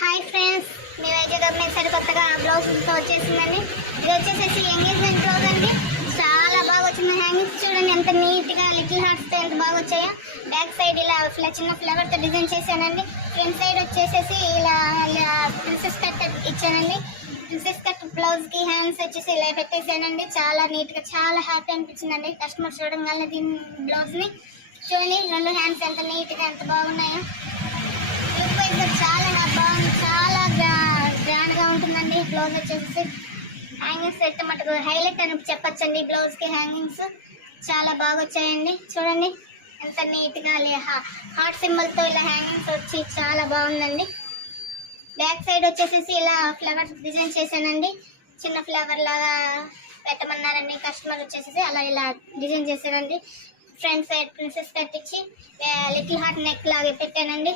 Hi friends, మేమైతే గమనించారు కొత్తగా బ్లౌజ్తో వచ్చేసిందండి. ఇది వచ్చేసేసి ఎంగేజ్మెంట్ బ్లౌజ్ అండి. చాలా బాగా వచ్చింది. హ్యాంగింగ్స్ చూడండి ఎంత నీట్గా లిటిల్ హార్ట్స్తో ఎంత బాగా వచ్చాయో. బ్యాక్ సైడ్ ఇలా చిన్న ఫ్లవర్తో డిజైన్ చేశానండి. ఫ్రంట్ సైడ్ వచ్చేసేసి ఇలా ప్రిన్సెస్ కట్ ఇచ్చానండి. ప్రిన్సెస్ కట్ బ్లౌజ్కి హ్యాండ్స్ వచ్చేసి ఇలా పెట్టేసానండి. చాలా నీట్గా చాలా హ్యాపీ అనిపించిందండి కస్టమర్ చూడగానే దీని బ్లౌజ్ని. చూడండి రెండు హ్యాండ్స్ ఎంత నీట్గా ఎంత బాగున్నాయో. చాలా బాగుంది, చాలా గ్రాండ్ గా ఉంటుందండి. బ్లౌజ్ వచ్చేసి హ్యాంగింగ్స్ అయితే మటుకు హైలైట్ అని చెప్పొచ్చండి. బ్లౌజ్ కి హ్యాంగింగ్స్ చాలా బాగా వచ్చాయండి. చూడండి ఎంత నీట్ గా హార్ట్ సింబల్ తో ఇలా హ్యాంగింగ్స్ వచ్చి చాలా బాగుందండి. బ్యాక్ సైడ్ వచ్చేసేసి ఇలా ఫ్లవర్స్ డిజైన్ చేశానండి. చిన్న ఫ్లవర్ లాగా పెట్టమన్నారండి కస్టమర్ వచ్చేసేసి అలా ఇలా డిజైన్ చేశానండి. ఫ్రంట్ సైడ్ ప్రిన్సెస్ కట్ ఇచ్చి లిటిల్ హార్ట్ నెక్ లాగా పెట్టానండి.